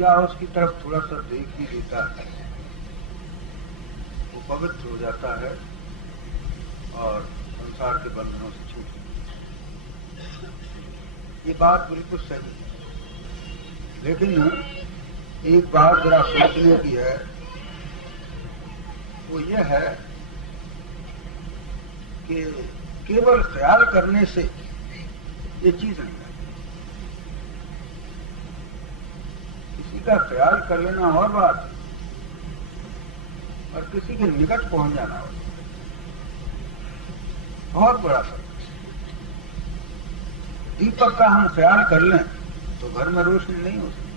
या उसकी तरफ थोड़ा सा देख भी देता है, वो पवित्र हो जाता है और संसार के बंधनों से छूट जाता है। ये बात बिल्कुल सही है, लेकिन एक बात जरा सोचने की है, वो ये है कि केवल ख्याल करने से ये चीज नहीं है। किसी का ख्याल कर लेना और बात है, और किसी के निकट पहुंच जाना और बहुत बड़ा फर्क है। दीपक का हम ख्याल कर लें तो घर में रोशनी नहीं हो सकती।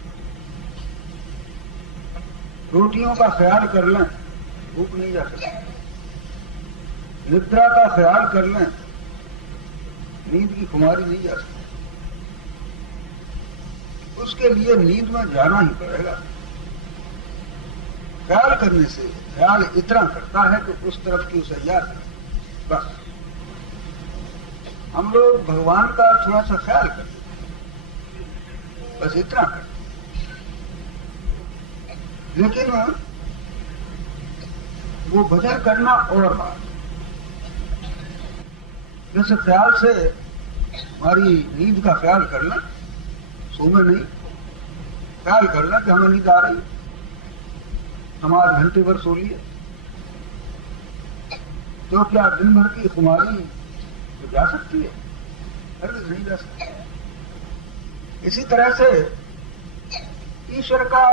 रोटियों का ख्याल कर लें, भूख नहीं जा सकती। निद्रा का ख्याल कर लें, नींद की खुमारी नहीं जा सकती। उसके लिए नींद में जाना ही पड़ेगा। ख्याल करने से ख्याल इतना करता है कि उस तरफ की उसे याद है। बस हम लोग भगवान का थोड़ा सा ख्याल करते हैं, बस इतना करते हैं। लेकिन वो भजन करना और बात। जैसे ख्याल से हमारी नींद का ख्याल करना, सोने नहीं, ख्याल करना कि हमें नींद आ रही, हम 8 घंटे भर सो लिए, तो क्या दिन भर की खुमारी तो जा सकती है? हरगिज़ नहीं जा सकती। इसी तरह से ईश्वर का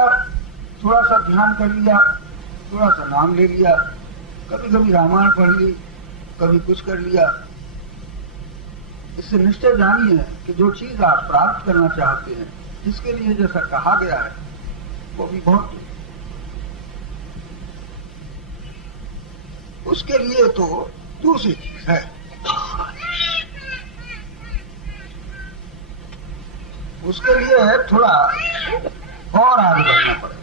थोड़ा सा ध्यान कर लिया, थोड़ा सा नाम ले लिया, कभी कभी रामायण पढ़ ली, कभी कुछ कर लिया। इससे निश्चय जानिए कि जो चीज आप प्राप्त करना चाहते हैं, जिसके लिए जैसा कहा गया है, वो भी बहुत, उसके लिए तो दूसरी चीज है। उसके लिए थोड़ा और आगे बढ़ना पड़ेगा।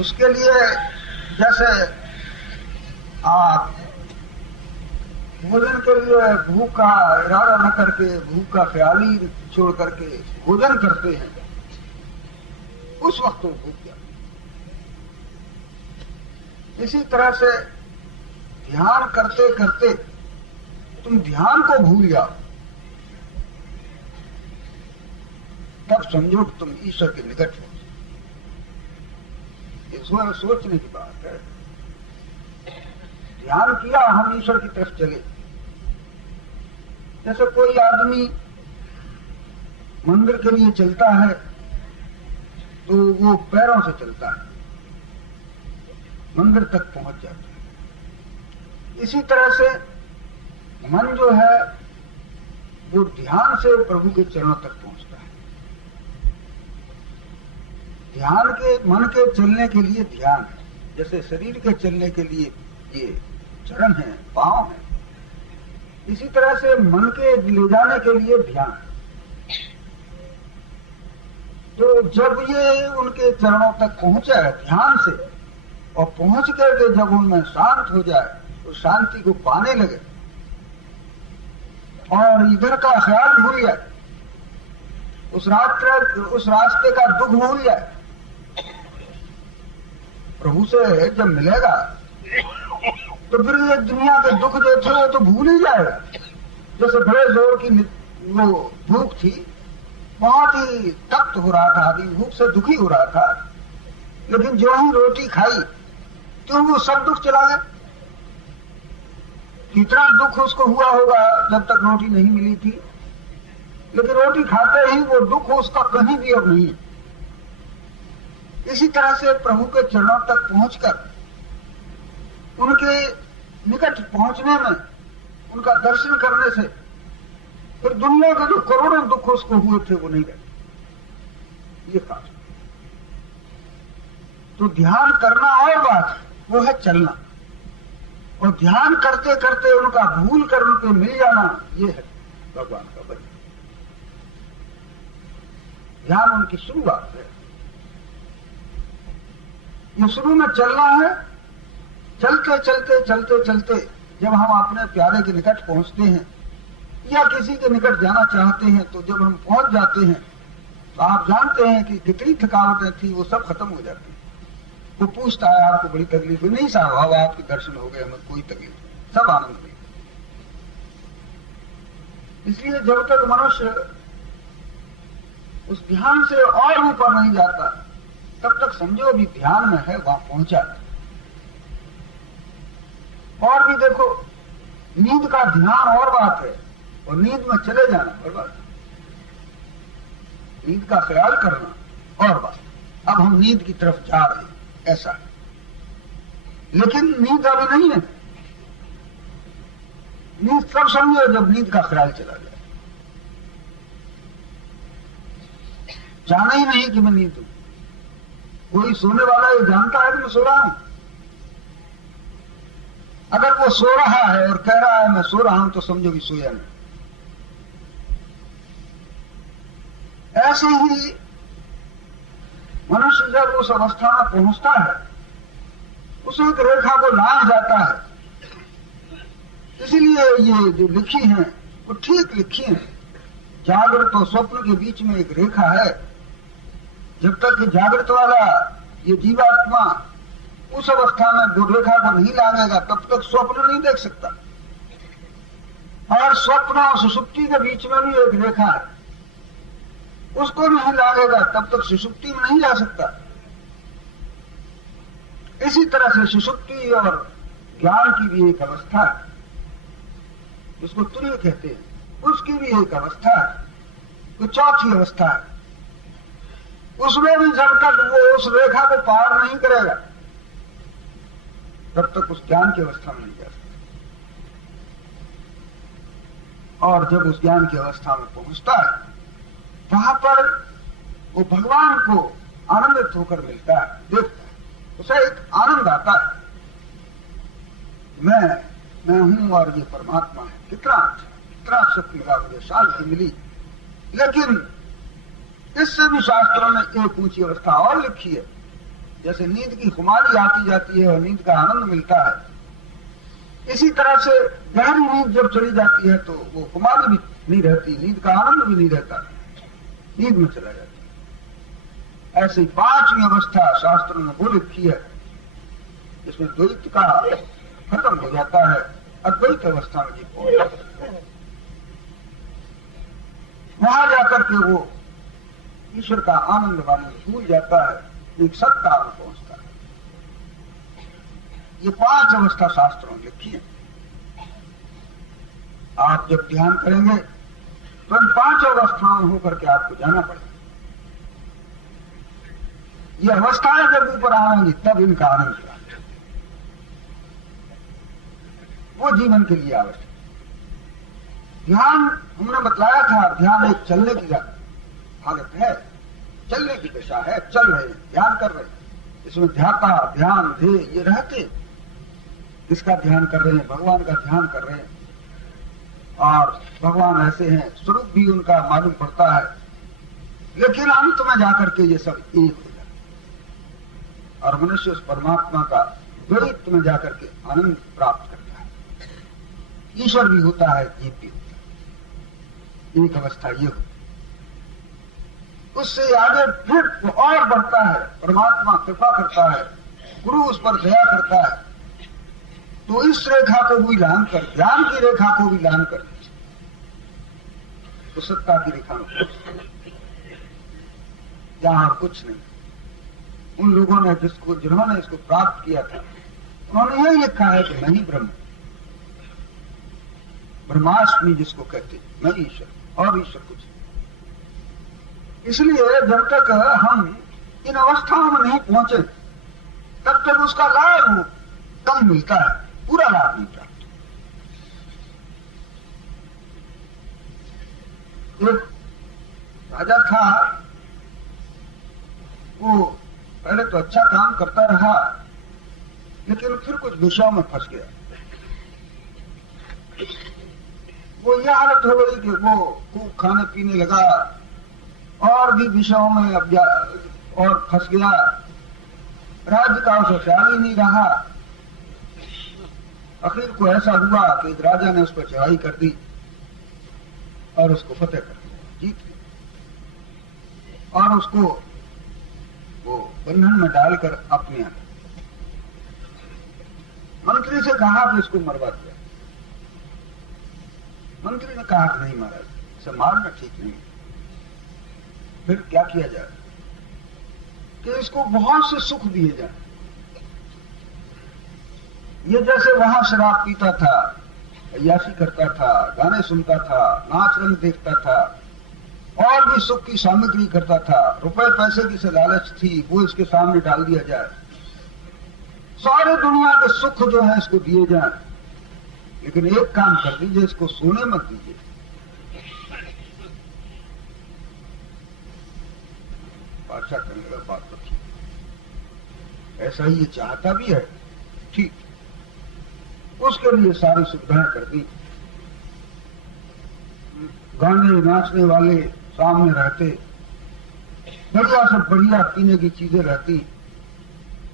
उसके लिए जैसे आप भोजन के लिए भूख का इरादा न करके, भूख का ख्याल ही छोड़ करके भोजन करते हैं, उस वक्त तो भूख जाती। इसी तरह से ध्यान करते करते तुम ध्यान को भूल जाओ, तब समझो कि तुम ईश्वर के निकट हो। इसमें सोचने की बात है। ध्यान किया, हम ईश्वर की तरफ चले। जैसे कोई आदमी मंदिर के लिए चलता है तो वो पैरों से चलता है, मंदिर तक पहुंच जाता है। इसी तरह से मन जो है वो ध्यान से प्रभु के चरणों तक पहुंचता है। ध्यान के, मन के चलने के लिए ध्यान है, जैसे शरीर के चलने के लिए ये चरण है, पांव है, इसी तरह से मन के ले जाने के लिए ध्यान। तो जब ये उनके चरणों तक पहुंचे ध्यान से, और पहुंच करके जब उनमें शांत हो जाए, तो शांति को पाने लगे और इधर का ख्याल भूल जाए, उस रास्ते का दुख भूल जाए। प्रभु से जब मिलेगा तो फिर ये दुनिया के दुख जो थे वो तो भूल ही जाएगा। जैसे बड़े जोर की वो भूख थी, बहुत ही तप्त हो रहा था आदमी, भूख से दुखी हो रहा था, लेकिन जो ही रोटी खाई तो वो सब दुख चला गया। कितना दुख उसको हुआ होगा जब तक रोटी नहीं मिली थी, लेकिन रोटी खाते ही वो दुख उसका कहीं भी अब नहीं है। इसी तरह से प्रभु के चरणों तक पहुंचकर उनके निकट पहुंचने में, उनका दर्शन करने से फिर दुनिया के जो करोड़ों दुख उसको हुए थे वो नहीं रहते। ये खास। तो ध्यान करना और बात है, वो है चलना। और ध्यान करते करते उनका भूल कर उनके मिल जाना, ये है भगवान का वचन। ध्यान उनकी शुरुआत है। ये शुरू में चलना है। चलते चलते चलते चलते जब हम अपने प्यारे के निकट पहुंचते हैं, या किसी के निकट जाना चाहते हैं तो जब हम पहुंच जाते हैं तो आप जानते हैं कि कितनी थकावटें थी वो सब खत्म हो जाती है। वो पूछता है आपको बड़ी तकलीफ है? नहीं साहब, अब आपके दर्शन हो गए, हमें कोई तकलीफ नहीं, सब आनंद नहीं। इसलिए जब तक मनुष्य उस ध्यान से और ऊपर नहीं जाता तब तक समझो भी ध्यान में है, वहां पहुंचा। और भी देखो, नींद का ध्यान और बात है और नींद में चले जाना और बात, नींद का ख्याल करना और बात। अब हम नींद की तरफ जा रहे हैं ऐसा है, लेकिन नींद अभी नहीं है। नींद सब समझो जब नींद का ख्याल चला जाए, जाना ही नहीं कि मैं नींद हूं। कोई सोने वाला ये जानता है कि मैं सो रहा हूं? अगर वो सो रहा है और कह रहा है मैं सो रहा हूं तो समझो कि सोया नहीं। ऐसे ही मनुष्य जब उस अवस्था में पहुंचता है, उस एक रेखा को लांघ जाता है। इसीलिए ये जो लिखी है वो ठीक लिखी है। जागृत और स्वप्न के बीच में एक रेखा है। जब तक जागृत वाला ये जीवात्मा उस अवस्था में वो रेखा को नहीं लांघेगा तब तक स्वप्न नहीं देख सकता। और स्वप्न और सुषुप्ति के बीच में भी एक रेखा है, उसको नहीं लांघेगा तब तक सुषुप्ति में नहीं जा सकता। इसी तरह से सुषुप्ति और ज्ञान की भी एक अवस्था है जिसको तुरीय कहते हैं, उसकी भी एक अवस्था है, वो चौथी अवस्था है। उसमें भी जब तक वो उस रेखा को पार नहीं करेगा तब तक उस ज्ञान की अवस्था में नहीं जा सकता। और जब उस ज्ञान की अवस्था में पहुंचता है वहां पर वो भगवान को आनंदित होकर मिलता है, देखता है, उसे एक आनंद आता है। मैं हूं और ये परमात्मा है। कितना सुख मिला मुझे, शांति मिली। लेकिन इससे भी शास्त्रों ने एक ऊंची अवस्था और लिखी है। जैसे नींद की खुमारी आती जाती है और नींद का आनंद मिलता है, इसी तरह से गहरी नींद जब चली जाती है तो वो खुमारी भी नहीं रहती, नींद का आनंद भी नहीं रहता, नींद में चला जाता है। ऐसी पांचवी अवस्था शास्त्रों ने वो लिखी है जिसमें द्वैत का खत्म हो जाता है, अद्वैत अवस्था में जीव पहुंच जाता है। वहां जाकर के वो ईश्वर का आनंद वाली भूल जाता है, एक सत्ता में पहुंचता है। ये पांच अवस्था शास्त्रों में लिखी है। आप जब ध्यान करेंगे तो इन पांच अवस्थाओं में होकर के आपको जाना पड़ेगा। ये अवस्थाएं जब ऊपर आएंगी तब इनका आनंद होगा। वो जीवन के लिए आवश्यक। ध्यान हमने बतलाया था, ध्यान एक चलने की हालत है, चलने की दशा है, चल रहे हैं, ध्यान कर रहे हैं। इसमें ध्याता, ध्यान, ध्येय ये रहते। किसका ध्यान कर रहे हैं? भगवान का ध्यान कर रहे हैं। और भगवान ऐसे हैं, स्वरूप भी उनका मालूम पड़ता है, लेकिन अंत में जाकर के ये सब एक हो जाता है और मनुष्य उस परमात्मा का द्वैत में जाकर के आनंद प्राप्त करता है। ईश्वर भी होता है, जीव भी होता है। एक अवस्था ये होती, उससे आगे फिर वो और बढ़ता है। परमात्मा कृपा करता है, गुरु उस पर दया करता है, तो इस रेखा को भी लांघ कर, ज्ञान की रेखा को भी लांघ कर तो सत्ता की रेखा में जहां और कुछ नहीं। उन लोगों ने जिन्होंने इसको प्राप्त किया था, उन्होंने यही लिखा है कि मैं ही ब्रह्म, ब्रह्माष्टमी जिसको कहते, मैं ईश्वर और ईश्वर कुछ। इसलिए जब तक हम इन अवस्थाओं में नहीं पहुंचे तब तक उसका लाभ कम मिलता है, पूरा लाभ नहीं प्राप्त। एक राजा था, वो पहले तो अच्छा काम करता रहा, लेकिन फिर कुछ विषयों में फंस गया। वो यह हालत हो गई कि वो खूब खाने पीने लगा और भी विषयों में और फंस गया। राज्य का उसे ख्याल ही नहीं रहा। आखिर को ऐसा हुआ कि राजा ने उस पर चढ़ाई कर दी और उसको फतेह कर दिया, जीत लिया, और उसको वो बंधन में डालकर अपने यहाँ मंत्री से कहा कि इसको मरवा दिया। मंत्री ने कहा कि नहीं महाराज, इसे मारना ठीक नहीं। फिर क्या किया जाए कि इसको बहुत से सुख दिए जाए। ये जैसे वहां शराब पीता था, अय्याशी करता था, गाने सुनता था, नाच रंग देखता था, और भी सुख की सामग्री करता था, रुपए पैसे की से लालच थी, वो इसके सामने डाल दिया जाए। सारे दुनिया के सुख जो है इसको दिए जाए, लेकिन एक काम कर दीजिए, इसको सोने मत दीजिए। बादशाह करने का बात तो ठीक, ऐसा ही ये चाहता भी है, ठीक। उसके लिए सारी सुविधाएं कर दी, गाने नाचने वाले सामने रहते, बढ़िया से बढ़िया पीने की चीजें रहती,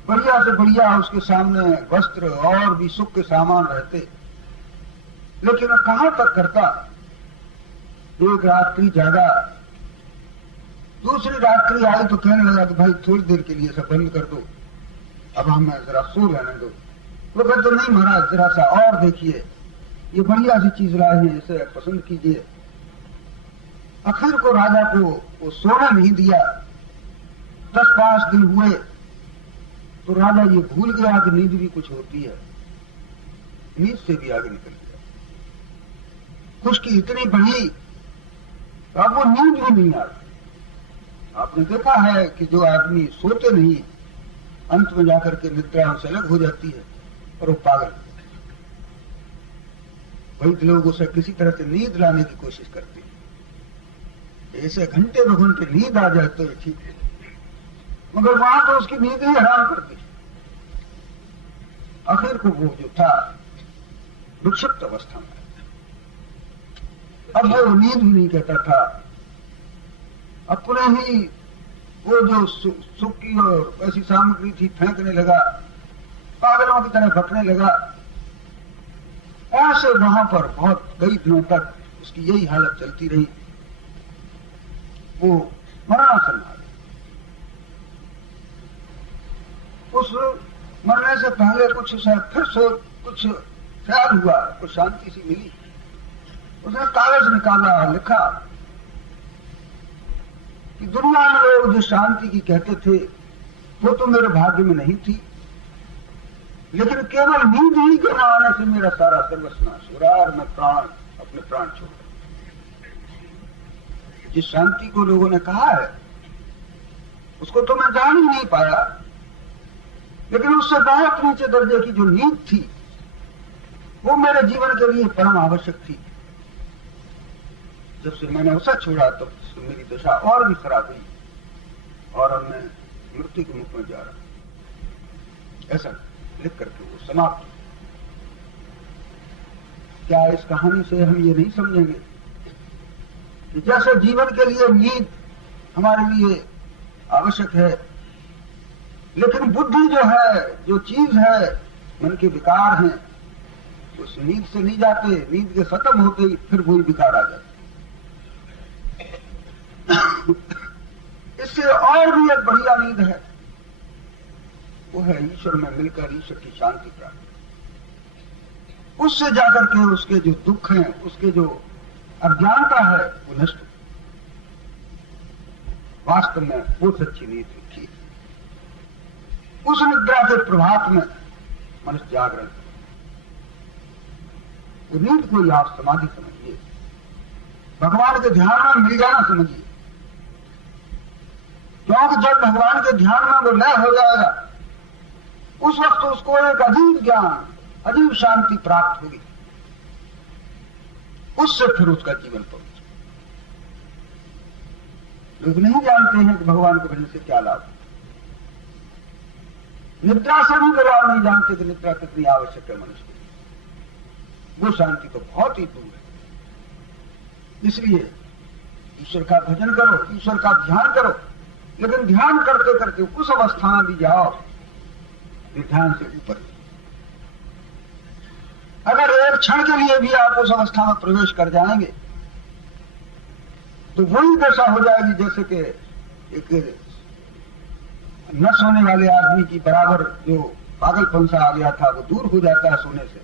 बढ़िया से बढ़िया उसके सामने वस्त्र और भी सुख के सामान रहते। लेकिन वह कहां तक करता? एक रात्रि जागा, दूसरी रात्रि आई तो कहने लगा कि भाई थोड़ी देर के लिए सब बंद कर दो, अब हमें जरा सो रहने दो। वो कहते नहीं महाराज, जरा सा और देखिए, ये बढ़िया सी चीज लाई है, इसे पसंद कीजिए। आखिर को राजा को वो सोने नहीं दिया। 10-5 दिन हुए तो राजा ये भूल गया कि नींद भी कुछ होती है, नींद से भी आगे निकल गया। खुशकी इतनी बढ़ी अब वो नींद भी नहीं आती। आपने देखा है कि जो आदमी सोते नहीं, अंत में जाकर के निद्रा उनसे अलग हो जाती है और वो पागल। वही लोग उसे किसी तरह से नींद लाने की कोशिश करते हैं। ऐसे घंटे 2 घंटे नींद आ जाए तो ठीक है, मगर वहां तो उसकी नींद ही हराम करती है। आखिर को वो जो था विक्षिप्त अवस्था में, अब वो नींद भी नहीं कहता था, अपने ही वो जो सुख की और ऐसी सामग्री थी फेंकने लगा, पागलों की तरह भटकने लगा। ऐसे वहां पर बहुत कई दिनों तक उसकी यही हालत चलती रही। वो मरणासन आ गया। उस मरने से पहले कुछ फिर कुछ ख्याल हुआ, कुछ शांति सी मिली। उसने कागज निकाला, लिखा कि दुनिया में लोग जो शांति की कहते थे वो तो मेरे भाग्य में नहीं थी, लेकिन केवल नींद ही के न आने से मेरा सारा सर्वस्व नाश हो रहा और मैं अपने प्राण छोड़ रहा। जिस शांति को लोगों ने कहा है उसको तो मैं जान ही नहीं पाया, लेकिन उससे बहुत नीचे दर्जे की जो नींद थी वो मेरे जीवन के लिए परम आवश्यक थी। जब से मैंने उसे छोड़ा तब तो मेरी दशा और भी खराब हुई और अब मैं मृत्यु के मुख में जा रहा। ऐसा लिख करके वो समाप्त। क्या इस कहानी से हम ये नहीं समझेंगे कि जैसे जीवन के लिए नींद हमारे लिए आवश्यक है, लेकिन बुद्धि जो है, जो चीज है, मन के विकार हैं, उस नींद से नहीं जाते, नींद के खत्म होते ही फिर वही विकार आ जाते। इससे और भी एक बढ़िया नींद है, वो है ईश्वर में मिलकर ईश्वर की शांति प्राप्त। उससे जाकर के उसके जो दुख हैं, उसके जो अज्ञानता है वो नष्ट। वास्तव में वो सच्ची नींद थी। उस निद्रा के प्रभात में मनुष्य जागरण, वो नींद को आप समाधि समझिए, भगवान के ध्यान में मिल जाना समझिए। क्योंकि जब भगवान के ध्यान में वो लय हो जाएगा उस वक्त उसको एक अजीब ज्ञान, अजीब शांति प्राप्त होगी। उससे फिर उसका जीवन पवित्र। लोग नहीं जानते हैं कि भगवान को भजन से क्या लाभ। निद्रा से भी लोग नहीं जानते कि निद्रा कितनी आवश्यक है मनुष्य के। वो शांति तो बहुत ही दूर है। इसलिए ईश्वर का भजन करो, ईश्वर का ध्यान करो, लेकिन ध्यान करते करते उस अवस्था में भी जाओ ध्यान से ऊपर। अगर एक क्षण के लिए भी आप उस अवस्था में प्रवेश कर जाएंगे तो वही दशा हो जाएगी जैसे कि एक न सोने वाले आदमी की बराबर जो पागलपन सा आ गया था वो दूर हो जाता है सोने से।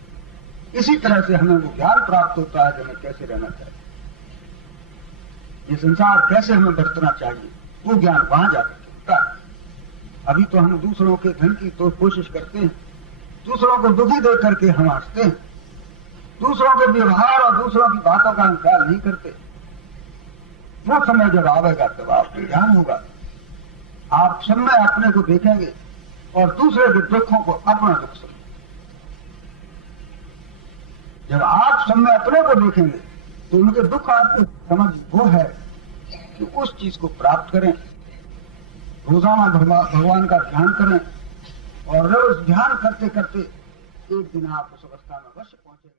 इसी तरह से हमें वो ज्ञान प्राप्त होता है कि हमें कैसे रहना चाहिए, ये संसार कैसे हमें बरतना चाहिए, वो ज्ञान वहां जाकर होता है। अभी तो हम दूसरों के धन की तो कोशिश करते हैं, दूसरों को दुखी दे करके हम हंसते हैं, दूसरों के व्यवहार और दूसरों की बातों का हम ख्याल नहीं करते। वो समय जब आवेगा तब आपको ज्ञान होगा। आप सब में अपने को देखेंगे और दूसरे के दुखों को अपना दुख समझेंगे। जब आप सब में अपने को देखेंगे तो उनके दुख आपको समझ वो है कि उस चीज को प्राप्त करें, रोजाना भगवान का ध्यान करें और रोज ध्यान करते करते एक दिन आप उस अवस्था में अवश्य पहुंचेंगे।